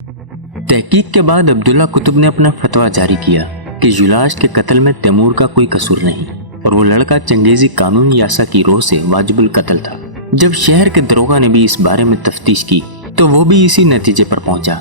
तहकीक के बाद अब्दुल्ला कुतुब ने अपना फतवा जारी किया कि जुलाश के कत्ल में तैमूर का कोई कसूर नहीं और वो लड़का चंगेजी कानूनी यासा की रोह से वाजिबुल कत्ल था। जब शहर के दरोगा ने भी इस बारे में तफ्तीश की तो वो भी इसी नतीजे पर पहुंचा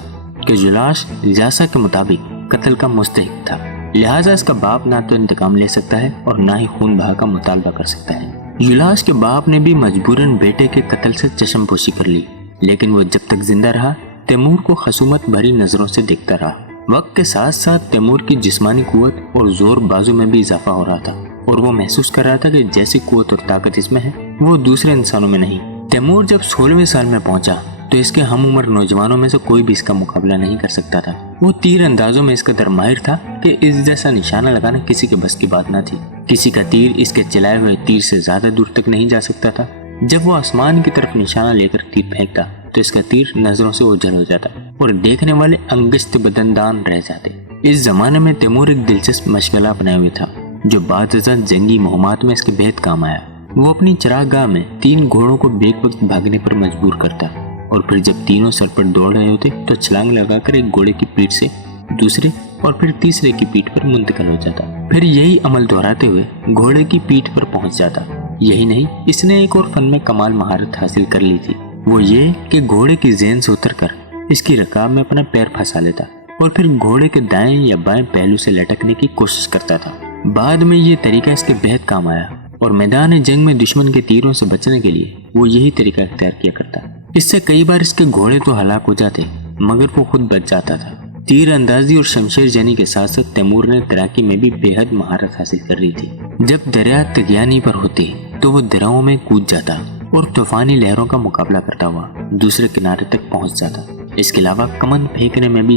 कि जुलाश यासा के मुताबिक कत्ल का मुस्तहिक था। लिहाजा इसका बाप ना तो इंतकाम ले सकता है और ना ही खून बहा का मुतालबा कर सकता है। जुलाश के बाप ने भी मजबूरन बेटे के कत्ल से चश्मपोशी कर ली, लेकिन वो जब तक जिंदा रहा तैमूर को खसूमत भरी नजरों से देखता रहा। वक्त के साथ साथ तैमूर की जिस्मानी कुव्वत और जोर बाजू में भी इजाफा हो रहा था और वो महसूस कर रहा था कि जैसी कुव्वत और ताकत इसमें है वो दूसरे इंसानों में नहीं। तैमूर जब 16वें साल में पहुंचा तो इसके हम उम्र नौजवानों में से कोई भी इसका मुकाबला नहीं कर सकता था। वो तीर अंदाजों में इस कदर माहिर था कि इस जैसा निशाना लगाना किसी के बस की बात न थी। किसी का तीर इसके चलाए हुए तीर से ज्यादा दूर तक नहीं जा सकता था। जब वो आसमान की तरफ निशाना लेकर तीर फेंकता तो इसका तीर नजरों से ओझल हो जाता और देखने वाले अंगश्त बदनदान रह जाते। इस जमाने में तैमूर एक दिलचस्प मशगला बनाए हुए था जो बाज़ जंगी मुहिमात में इसके बेहद काम आया। वो अपनी चरागाह में 3 घोड़ों को बेक वक्त भागने पर मजबूर करता और फिर जब तीनों सर पर दौड़ रहे होते तो छलांग लगाकर एक घोड़े की पीठ से दूसरे और फिर तीसरे की पीठ पर मुंतकिल हो जाता। फिर यही अमल दोहराते हुए घोड़े की पीठ पर पहुंच जाता। यही नहीं, इसने एक और फन में कमाल महारत हासिल कर ली थी, वो ये कि घोड़े की ज़ेन से उतरकर इसकी रकाब में अपना पैर फंसा लेता और फिर घोड़े के दाएं या बाएं पहलू से लटकने की कोशिश करता था। बाद में ये तरीका इसके बेहद काम आया और मैदान जंग में दुश्मन के तीरों से बचने के लिए वो यही तरीका इख्तियार किया करता। इससे कई बार इसके घोड़े तो हलाक हो जाते मगर वो खुद बच जाता था। तीर अंदाजी और शमशेर जनी के साथ साथ तैमूर ने तैराकी में भी बेहद महारत हासिल कर ली थी। जब दरिया तगियानी पर होती तो वो दरियाओं में कूद जाता और तूफानी लहरों का मुकाबला करता हुआ दूसरे किनारे तक पहुंच जाता। इसके अलावा कमन फेंकने में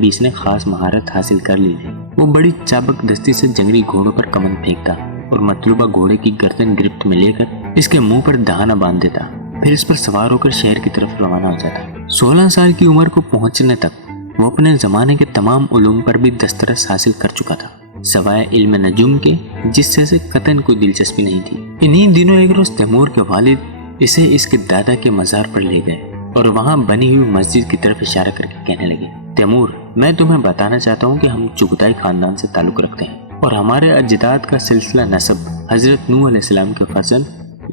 भी इसने खास महारत हासिल कर ली थी। वो बड़ी चाबक दस्ती से जंगली घोड़ों पर कमन फेंकता और मतलूबा घोड़े की गर्दन गिरफ्त में लेकर इसके मुंह पर दहाना बांध देता, फिर इस पर सवार होकर शहर की तरफ रवाना हो जाता। 16 साल की उम्र को पहुंचने तक वो अपने जमाने के तमाम उलूम पर भी दस्तरस हासिल कर चुका था, सवाए इल्म नजुम के, जिससे से कतन कोई दिलचस्पी नहीं थी। इन्हीं दिनों एक रोज तैमूर के वालिद इसे इसके दादा के मजार पर ले गए और वहां बनी हुई मस्जिद की तरफ इशारा करके कहने लगे, तैमूर, मैं तुम्हें बताना चाहता हूँ कि हम चुगताई खानदान से ताल्लुक रखते हैं और हमारे अजदाद का सिलसिला नसब हजरत नूह अलैहिस्सलाम के फजल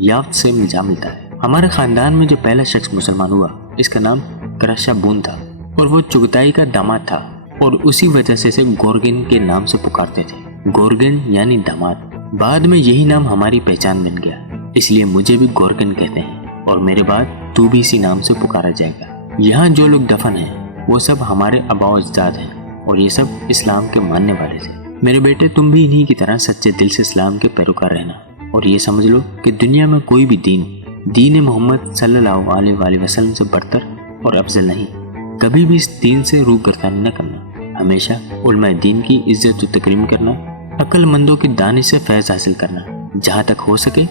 याफ्त से जा मिलता है। हमारे खानदान में जो पहला शख्स मुसलमान हुआ इसका नाम करशा बून था और वो चुगताई का दामाद था और उसी वजह से इसे गोरगन के नाम से पुकारते थे। गोरगन यानी दामाद। बाद में यही नाम हमारी पहचान बन गया, इसलिए मुझे भी गोरगन कहते हैं और मेरे बाद तू भी इसी नाम से पुकारा जाएगा। यहाँ जो लोग दफन हैं वो सब हमारे आबाओ अजदाद हैं और ये सब इस्लाम के मानने वाले थे। मेरे बेटे, तुम भी इन्हीं की तरह सच्चे दिल से इस्लाम के पैरोकार रहना और ये समझ लो कि दुनिया में कोई भी दीन मोहम्मद सल्लल्लाहु अलैहि वसल्लम से बढ़तर और अफजल नहीं। कभी भी इस दीन से रूगर्दानी न करना, हमेशा उलमाए दीन की इज्जत और तकरीम करना, अक्लमंदों की दानिश से फैज़ हासिल करना, जहाँ तक हो सके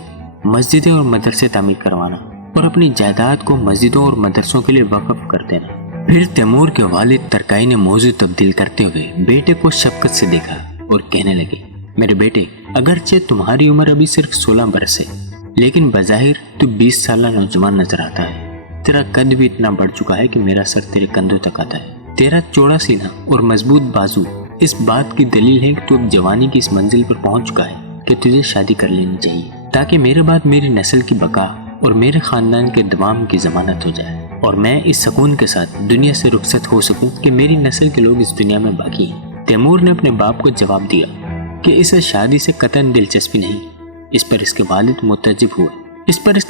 मस्जिदें और मदरसे तामीर करवाना और अपनी जायदाद को मस्जिदों और मदरसों के लिए वक़्फ़ कर देना। फिर तैमूर के वालिद तरकाई ने मौजू तब्दील करते हुए बेटे को शफकत से देखा और कहने लगे, मेरे बेटे, अगरचे तुम्हारी उम्र अभी सिर्फ 16 बरस है, लेकिन बज़ाहिर तू 20 साल नौजवान नजर आता है। तेरा कद भी इतना बढ़ चुका है कि मेरा सर तेरे कंधों तक आता है। तेरा चौड़ा सीना और मजबूत बाजू इस बात की दलील है कि तू अब जवानी की इस मंजिल पर पहुंच चुका है कि तुझे शादी कर लेनी चाहिए, ताकि मेरे बाद मेरी नस्ल की बका और मेरे खानदान के दवाम की जमानत हो जाए और मैं इस सुकून के साथ दुनिया से रुखसत हो सकूं कि मेरी नस्ल के लोग इस दुनिया में बाकी हैं। तैमूर ने अपने बाप को जवाब दिया कि इसे शादी से कतई दिलचस्पी नहीं। इस पर इसके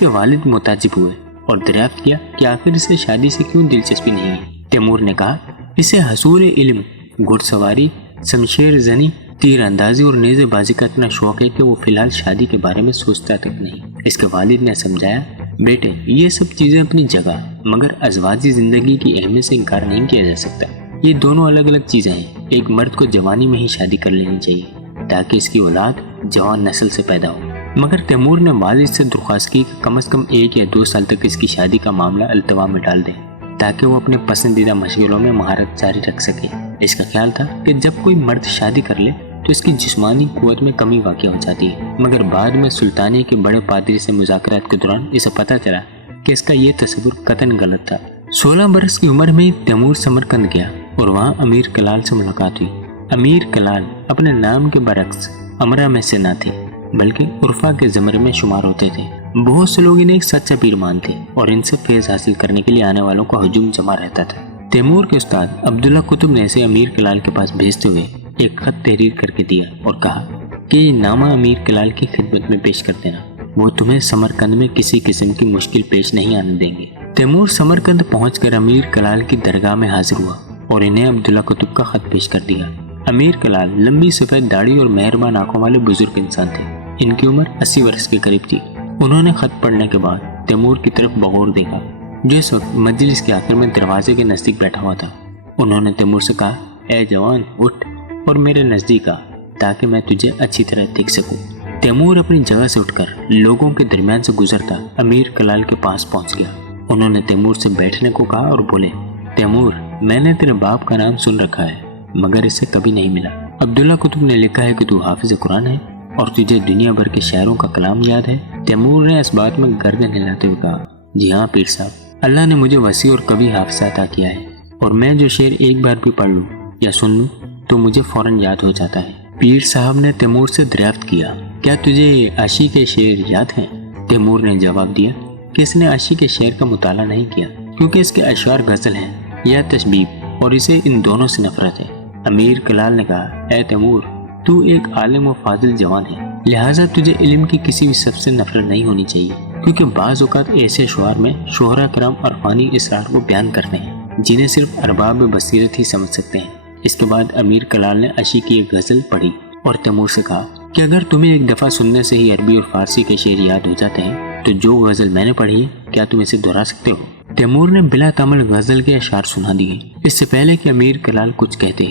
वालिद मुताजिब हुए और दरियाफ्त किया कि आखिर इसे शादी से क्यों दिलचस्पी नहीं है। तैमूर ने कहा, इसे हसूल इल्म, घुड़सवारी, शमशेर जनी, तीर अंदाजी और नेज़ेबाजी का इतना शौक है कि वो फिलहाल शादी के बारे में सोचता तक नहीं। इसके वालिद ने समझाया, बेटे, ये सब चीज़ें अपनी जगह, मगर अज़वाजी ज़िंदगी की अहमियत से इनकार नहीं किया जा सकता। ये दोनों अलग अलग चीज़ें हैं। एक मर्द को जवानी में ही शादी कर लेनी चाहिए ताकि इसकी औलाद जवान नस्ल से पैदा हो, मगर तैमूर ने वालिद से दरख्वास्त की कि कम से कम 1 या 2 साल तक इसकी शादी का मामला अल्तवा में डाल दें ताकि वो अपने पसंदीदा मशगलों में महारत जारी रख सके। इसका ख्याल था कि जब कोई मर्द शादी कर ले तो इसकी जिस्मानी कुव्वत में कमी वाक़ हो जाती है, मगर बाद में सुल्तानी के बड़े पादरी से मुज़ाकरात के दौरान इसे पता चला कि इसका ये तस्वुर कतई गलत था। 16 बरस की उम्र में तैमूर समरकंद गया और वहाँ अमीर कलाल से मुलाकात हुई। अमीर कलाल अपने नाम के बरक्स अमरा में से न थे, बल्कि उर्फा के ज़मरे में शुमार होते थे। बहुत से लोग इन्हें एक सच्चा पीर मानते और इनसे फैज़ हासिल करने के लिए आने वालों का हुजूम जमा रहता था। तैमूर के उस्ताद अब्दुल्ला कुतुब ने इसे अमीर कलाल के पास भेजते हुए एक खत तहरीर करके दिया और कहा कि ये नामा अमीर कलाल की खिदमत में पेश कर देना, वो तुम्हें समरकंद में किसी किस्म की मुश्किल पेश नहीं आने देंगे। तैमूर समरकंद पहुंचकर अमीर कलाल की दरगाह में हाजिर हुआ और इन्हें अब्दुल्ला कुतुब का खत पेश कर दिया। अमीर कलाल लंबी सफेद दाढ़ी और मेहरबान आंखों वाले बुजुर्ग इंसान थे। इनकी उम्र 80 वर्ष के करीब थी। उन्होंने खत पढ़ने के बाद तैमूर की तरफ बगौर देखा, जो इस वक्त मजलिस के आखिर में दरवाजे के नजदीक बैठा हुआ था। उन्होंने तैमूर से कहा, ए जवान, उठ और मेरे नजदीक आ ताकि मैं तुझे अच्छी तरह देख सकूं। तैमूर अपनी जगह से उठकर लोगों के दरमियान से गुजरता अमीर कलाल के पास पहुंच गया। उन्होंने तैमूर से बैठने को कहा और बोले, तैमूर, मैंने तेरे बाप का नाम सुन रखा है मगर इसे कभी नहीं मिला। अब्दुल्ला कुतुब ने लिखा है कि तू हाफिज कुरान है और तुझे दुनिया भर के शायरों का कलाम याद है। तैमूर ने इस बात में गर्दन हिलाते हुए कहा, जी हाँ पीर साहब, अल्लाह ने मुझे वसी और कभी हाफिज़ा अता किया है और मैं जो शेर एक बार भी पढ़ लूँ या सुन लूँ तो मुझे फौरन याद हो जाता है। पीर साहब ने तैमूर से दरियाफ्त किया, क्या तुझे आशी के शेर याद हैं? तैमूर ने जवाब दिया कि इसने आशी के शेर का मुताला नहीं किया क्योंकि इसके अशआर गज़ल हैं या तशबीब और इसे इन दोनों से नफरत है। अमीर कलाल ने कहा, ए तैमूर, तू एक आलिम व फाजिल जवान है, लिहाजा तुझे इल्म की किसी भी सबसे नफरत नहीं होनी चाहिए क्योंकि बाज़ औक़ात ऐसे शुआर में शोहरा कराम अरफानी इसरार को बयान करते हैं जिन्हें सिर्फ अरबाब बसीरत ही समझ सकते हैं। इसके बाद अमीर कलाल ने आशी की एक गज़ल पढ़ी और तैमूर से कहा कि अगर तुम्हें एक दफ़ा सुनने से ही अरबी और फारसी के शेर याद हो जाते हैं तो जो गज़ल मैंने पढ़ी है क्या तुम इसे दोहरा सकते हो? तैमूर ने बिला तामल गज़ल के अशार सुना दिए। इससे पहले कि अमीर कलाल कुछ कहते,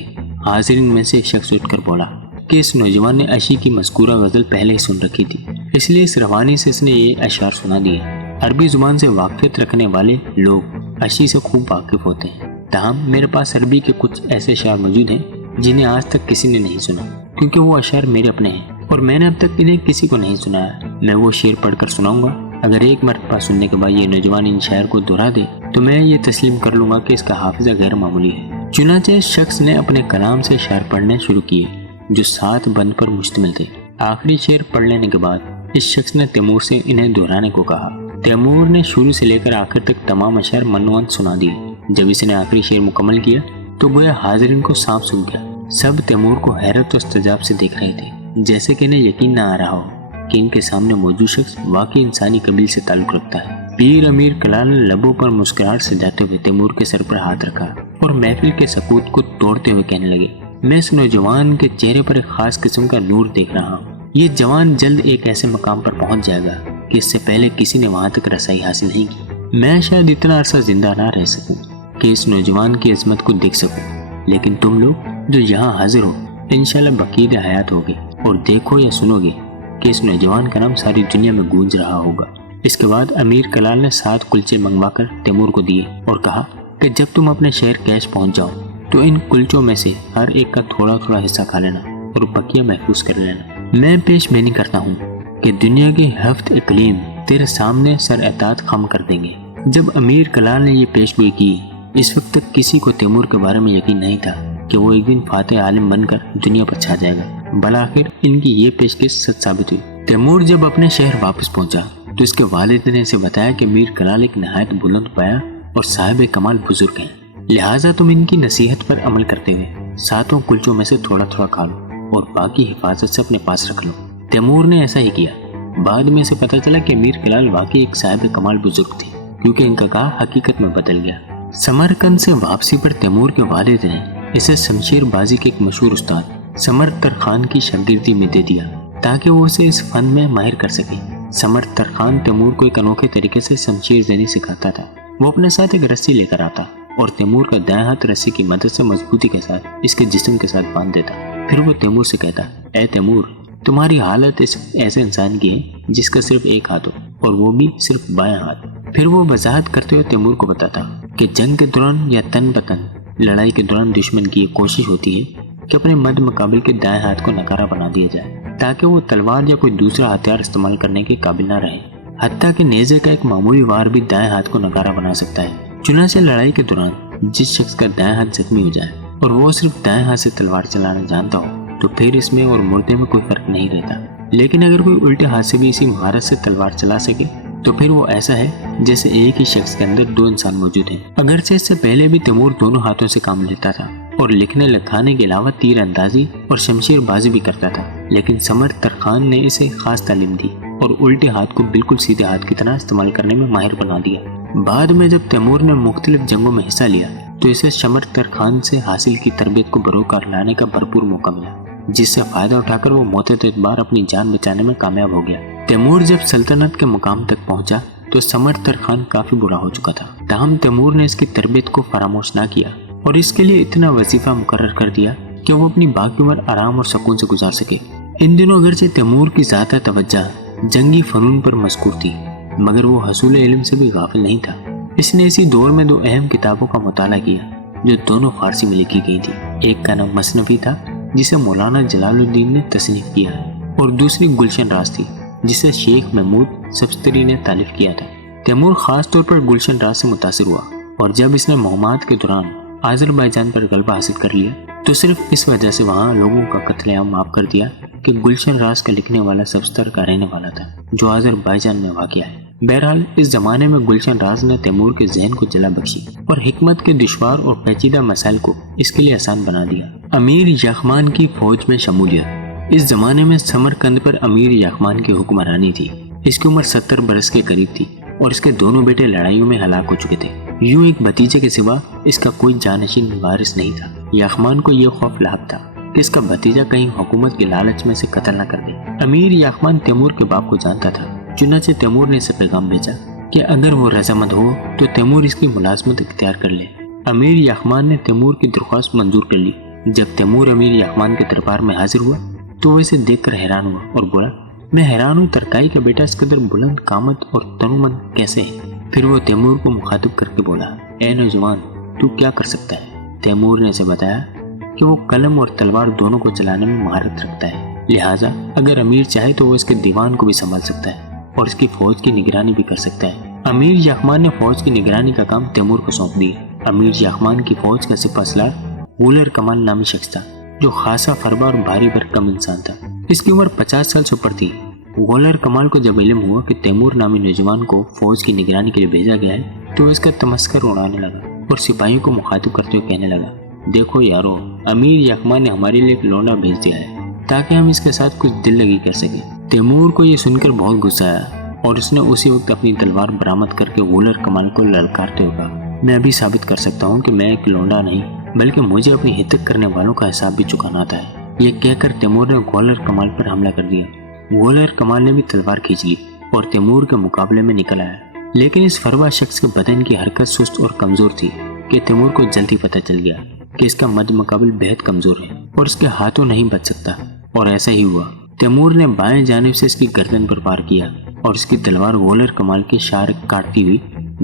हाजिरीन में से एक शख्स उठकर बोला कि इस नौजवान ने आशी की मज़कूरा गज़ल पहले ही सुन रखी थी, इसलिए इस रवानी से इसने ये अशार सुना दिए। अरबी ज़ुबान से वाक़िफ़ रखने वाले लोग आशी से खूब वाकिफ़ होते हैं। ताहम मेरे पास अरबी के कुछ ऐसे अशार मौजूद हैं जिन्हें आज तक किसी ने नहीं सुना क्योंकि वो अशार मेरे अपने हैं और मैंने अब तक इन्हें किसी को नहीं सुनाया। मैं वो शेर पढ़कर सुनाऊंगा। अगर एक मरतबा सुनने के बाद ये नौजवान इन शायर को दोहरा दे तो मैं ये तस्लीम कर लूँगा कि इसका हाफिज़ा गैर मामूली है। चुनांचे इस शख्स ने अपने कलाम से शायर पढ़ने शुरू किए जो 7 बंद पर मुश्तमिल थे। आखिरी शेर पढ़ लेने के बाद इस शख्स ने तैमूर से इन्हें दोहराने को कहा। तैमूर ने शुरू से लेकर आखिर तक तमाम अशार मनोवंत सुना दिए। जब इसने आखिरी शेर मुकम्मल किया तो गोया हाजिरीन को सांप सूख गया। सब तैमूर को हैरत और इस्तजाब से देख रहे थे, जैसे कि इन्हें यकीन न आ रहा हो कि इनके सामने मौजूद शख्स वाकई इंसानी कबील से ताल्लुक़ रखता है। पीर अमीर कलाल ने लबों पर मुस्कुराहट सजाते हुए तैमूर के सर पर हाथ रखा और महफिल के सकूत को तोड़ते हुए कहने लगे, मैं इस नौजवान के चेहरे पर एक खास किस्म का नूर देख रहा हूँ। ये जवान जल्द एक ऐसे मकाम पर पहुँच जाएगा कि इससे पहले किसी ने वहाँ तक रसाई हासिल नहीं की। मैं शायद इतना अरसा जिंदा ना रह सकूँ कि इस नौजवान की इज़्ज़त को देख सकूँ, लेकिन तुम लोग जो यहाँ हाजिर हो इंशाल्लाह बकीद हयात होगे और देखो या सुनोगे कि इस नौजवान का नाम सारी दुनिया में गूंज रहा होगा। इसके बाद अमीर कलाल ने 7 कुलचे मंगवाकर तैमूर को दिए और कहा कि जब तुम अपने शहर कैश पहुँच जाओ तो इन कुलचों में से हर एक का थोड़ा थोड़ा हिस्सा खा लेना और बकिया महफूज कर लेना। मैं पेश बेनी करता हूँ कि दुनिया के हफ्त इकलीम तेरे सामने सर एतात खम कर देंगे। जब अमीर कलाल ने ये पेशगोई की, इस वक्त तक किसी को तैमूर के बारे में यकीन नहीं था कि वो एक दिन फातेह आलिम बनकर दुनिया पर छा जाएगा। बलाखिर इनकी ये पेशकश सच साबित हुई। तैमूर जब अपने शहर वापस पहुंचा तो इसके वालिद ने इसे बताया कि मीर कलाल एक नहायत बुलंद पाया और साहिब कमाल बुजुर्ग हैं, लिहाजा तुम इनकी नसीहत पर अमल करते हुए 7 कुलचों में से थोड़ा थोड़ा खा लो और बाकी हिफाजत से अपने पास रख लो। तैमूर ने ऐसा ही किया। बाद में इसे पता चला कि मीर कलाल वाकई एक साहिब कमाल बुजुर्ग थे क्योंकि इनका कहा हकीकत में बदल गया। समरकंद से वापसी पर तैमूर के वालिद ने इसे शमशीर बाजी के एक मशहूर उस्ताद समर तरखान की शागिर्दी में दे दिया ताकि वो उसे इस फन में माहिर कर सके। समर तरखान तैमूर को एक अनोखे तरीके से शमशीर ज़नी सिखाता था। वो अपने साथ एक रस्सी लेकर आता और तैमूर का दाएं हाथ रस्सी की मदद से मजबूती के साथ इसके जिस्म के साथ बांध देता। फिर वो तैमूर से कहता, ए तैमूर, तुम्हारी हालत इस ऐसे इंसान की है जिसका सिर्फ एक हाथ हो और वो भी सिर्फ बायां हाथ। फिर वो वजाहत करते हुए तैमूर को बताता कि जंग के दौरान या तन बतन लड़ाई के दौरान दुश्मन की एक कोशिश होती है कि अपने मद मुकाबिल के दाएं हाथ को नकारा बना दिया जाए ताकि वो तलवार या कोई दूसरा हथियार इस्तेमाल करने के काबिल ना रहे। हत्ता कि नेज़े का एक मामूली वार भी दाएं हाथ को नकारा बना सकता है। چنانچہ لڑائی کے دوران جس شخص کا دائیں ہاتھ زخمی ہو جائے اور وہ صرف دائیں ہاتھ سے تلوار چلانا جانتا ہو تو پھر اس میں اور مردے میں کوئی فرق نہیں رہتا، لیکن اگر کوئی الٹے ہاتھ سے بھی اسی مہارت سے تلوار چلا سکے تو پھر وہ ایسا ہے جیسے ایک ہی شخص کے اندر دو انسان موجود ہیں۔ اگرچہ اس سے پہلے بھی تیمور دونوں ہاتھوں سے کام لیتا تھا اور لکھنے لکھانے کے علاوہ تیر اندازی اور شمشیر بازی بھی کرتا تھا، لیکن سمر ترخان نے اسے خاص تعلیم دی اور الٹے ہاتھ کو بالکل سیدھے ہاتھ کی طرح استعمال کرنے میں ماہر بنا دیا۔ بعد میں جب تیمور نے مختلف جنگوں میں حصہ لیا تو اسے سمر ترخان سے حاصل کی تربیت کو بروکار لانے کا بھرپور موقع ملا، جس سے فائدہ اٹھا کر وہ معتدد بار اپنی جان بچانے میں کامیاب ہو گیا۔ تیمور جب سلطنت کے مقام تک پہنچا تو سمر ترخان کافی بڑا ہو چکا تھا، تاہم تیمور نے اس کی تربیت کو فراموش نہ کیا اور اس کے لیے اتنا وظیفہ مقرر کر دیا کہ وہ اپنی باقی عمر آرام اور سکون سے گزار سکے۔ ان دنوں اگرچہ تیمور کی زیادہ توجہ جنگی فنون پر مذکور تھی، مگر وہ حصول علم سے بھی غافل نہیں تھا۔ اس نے اسی دور میں دو اہم کتابوں کا مطالعہ کیا جو دونوں فارسی میں لکھی گئی تھی۔ ایک کا نام مثنوی تھا جسے مولانا جلال الدین نے تصنیف کیا اور دوسری گلشن راز تھی جسے شیخ محمود سبزتری نے تالیف کیا تھا۔ تیمور خاص طور پر گلشن راز سے متاثر ہوا اور جب اس نے مہمات کے دوران آذربائیجان پر غلبہ حاصل کر لیا تو صرف اس وجہ سے وہاں لوگوں کا قتل عام معاف کر دیا کہ گلشن راز کا لکھنے والا سبزتر کا رہنے والا تھا جو آذربائیجان میں واقع ہے۔ بہرحال اس زمانے میں گلشن راز نے تیمور کے ذہن کو جلا بخشی اور حکمت کے دشوار اور پیچیدہ مسائل کو اس کے لیے آسان بنا دیا۔ امیر یاخمان کی فوج میں شمولیت۔ اس زمانے میں سمرقند پر امیر یاخمان کی حکمرانی تھی۔ اس کی عمر 70 برس کے قریب تھی اور اس کے دونوں بیٹے لڑائیوں میں ہلاک ہو چکے تھے۔ یوں ایک بھتیجے کے سوا اس کا کوئی جانشین وارث نہیں تھا۔ یاخمان کو یہ خوف لاحق تھا کہ اس کا بھتیجا کہیں حکومت کے لالچ میں سے قتل نہ کر دے۔ امیر یاخمان تیمور کے باپ کو جانتا تھا، چنانچہ تیمور نے اسے پیغام بھیجا کہ اگر وہ رضامند ہو تو تیمور اس کی ملازمت اختیار کر لے۔ امیر یاخمان نے تیمور کی درخواست منظور کر لی۔ جب تیمور امیر یاخمان کے دربار میں حاضر ہوا تو وہ اسے دیکھ کر حیران ہوا اور بولا، میں حیران ہوں ترکائی کا بیٹا اس قدر بلند قامت اور تنومند کیسے ہے؟ پھر وہ تیمور کو مخاطب کر کے بولا، اے نوجوان، تو کیا کر سکتا ہے؟ تیمور نے اسے بتایا کہ وہ قلم اور تلوار دونوں کو چلانے میں مہارت رکھتا ہے، لہٰذا اگر امیر چاہے تو وہ اس کے دیوان کو بھی سنبھال سکتا ہے اور اس کی فوج کی نگرانی بھی کر سکتا ہے۔ امیر یاخمان نے فوج کی نگرانی کا کام تیمور کو سونپ دیا۔ امیر یاخمان کی فوج کا سپہ سالار غولر کمال نامی شخص تھا جو خاصا فربا اور بھاری بھرکم انسان تھا۔ اس کی عمر 50 سال سے اوپر تھی۔ غولر کمال کو جب علم ہوا کہ تیمور نامی نوجوان کو فوج کی نگرانی کے لیے بھیجا گیا ہے تو وہ اس کا تمسخر اڑانے لگا اور سپاہیوں کو مخاطب کرتے ہوئے کہنے لگا، دیکھو یارو، امیر یاخمان نے ہمارے لیے ایک لونڈا بھیج دیا ہے تاکہ ہم اس کے ساتھ کچھ دل لگی کر سکیں۔ تیمور کو یہ سن کر بہت غصہ آیا اور اس نے اسی وقت اپنی تلوار برآمد کر کے غولر کمال کو للکارتے ہوئے کہا، میں ابھی ثابت کر سکتا ہوں کہ میں ایک لونڈا نہیں بلکہ مجھے اپنی ہتک کرنے والوں کا حساب بھی چکانا آتا ہے۔ یہ کہہ کر تیمور نے غولر کمال پر حملہ کر دیا۔ غولر کمال نے بھی تلوار کھینچ لی اور تیمور کے مقابلے میں نکل آیا، لیکن اس فروا شخص کے بدن کی حرکت سست اور کمزور تھی کہ تیمور کو جلدی پتہ چل گیا کہ اس کا مد مقابل بہت کمزور ہے اور اس کے ہاتھوں نہیں بچ سکتا، اور ایسا ہی ہوا۔ تیمور نے بائیں جانب سے اس کی گردن پر وار کیا اور اس کی تلوار غولر کمال کے شارک کاٹتی ہوئی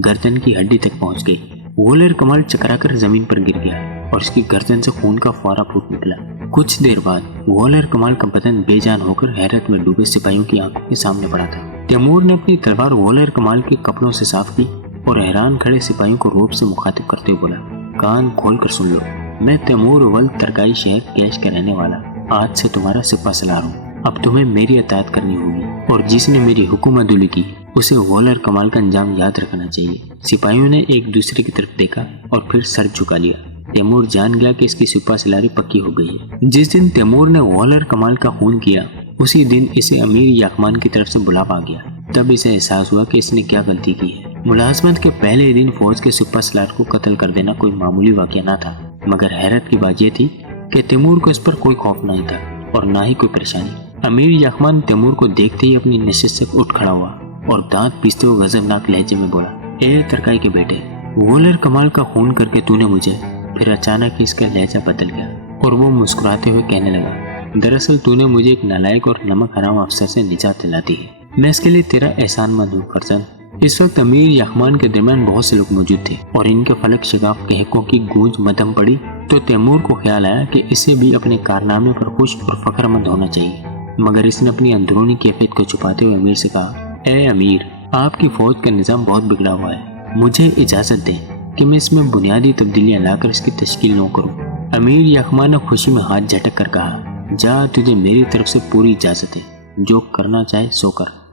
گردن کی ہڈی تک پہنچ گئی۔ غولر کمال چکرا کر زمین پر گر گیا اور اس کی گردن سے خون کا فوارہ پھوٹ نکلا۔ کچھ دیر بعد غولر کمال کا بدن بے جان ہو کر حیرت میں ڈوبے سپاہیوں کی آنکھوں کے سامنے پڑا تھا۔ تیمور نے اپنی تلوار غولر کمال کے کپڑوں سے صاف کی اور حیران کھڑے سپاہیوں کو روب سے مخاطب کرتے ہوئے بولا، کان کھول کر سن لو، میں تیمور ولد ترکائی شہر کیش کا رہنے والا آج سے تمہارا سپہ سالار ہوں۔ اب تمہیں میری اطاعت کرنی ہوگی اور جس نے میری حکم عدولی کی اسے غولر کمال کا انجام یاد رکھنا چاہیے۔ سپاہیوں نے ایک دوسرے کی طرف دیکھا اور پھر سر جھکا لیا۔ تیمور جان گیا کہ اس کی سپہ سالاری پکی ہو گئی ہے۔ جس دن تیمور نے غولر کمال کا خون کیا اسی دن اسے امیر یاخمان کی طرف سے بلاوا آ گیا۔ تب اسے احساس ہوا کہ اس نے کیا غلطی کی ہے۔ ملازمت کے پہلے دن فوج کے سپہ سالار کو قتل کر دینا کوئی معمولی واقعہ نہ تھا، مگر حیرت کی بات یہ تھی کہ تیمور کو اس پر کوئی خوف نہیں تھا اور نہ ہی کوئی پریشانی۔ امیر یاخمان تیمور کو دیکھتے ہی اپنی نشست سے اٹھ کھڑا ہوا اور دانت پیستے ہوئے غضبناک لہجے میں بولا، اے ترکائی کے بیٹے، غولر کمال کا خون کر کے تو نے مجھے۔ پھر اچانک اس کا لہجہ بدل گیا اور وہ مسکراتے ہوئے کہنے لگا، دراصل تو نے مجھے ایک نالائق اور نمک حرام افسر سے نجات دلاتی ہے، میں اس کے لیے تیرا احسان مند ہوں فرزند۔ اس وقت امیر یاخمان کے درمیان بہت سے لوگ موجود تھے اور ان کے فلک شگاف کہکوں کی گونج مدھم پڑی تو تیمور کو خیال آیا کہ اسے بھی اپنے کارنامے پر خوش اور فخر مند ہونا چاہیے، مگر اس نے اپنی اندرونی کیفیت کو چھپاتے ہوئے امیر سے کہا، اے امیر، آپ کی فوج کا نظام بہت بگڑا ہوا ہے، مجھے اجازت دیں کہ میں اس میں بنیادی تبدیلیاں لا کر اس کی تشکیل نہ کروں۔ امیر یغما نے خوشی میں ہاتھ جھٹک کر کہا، جا، تجھے میری طرف سے پوری اجازت ہے، جو کرنا چاہے سو کر۔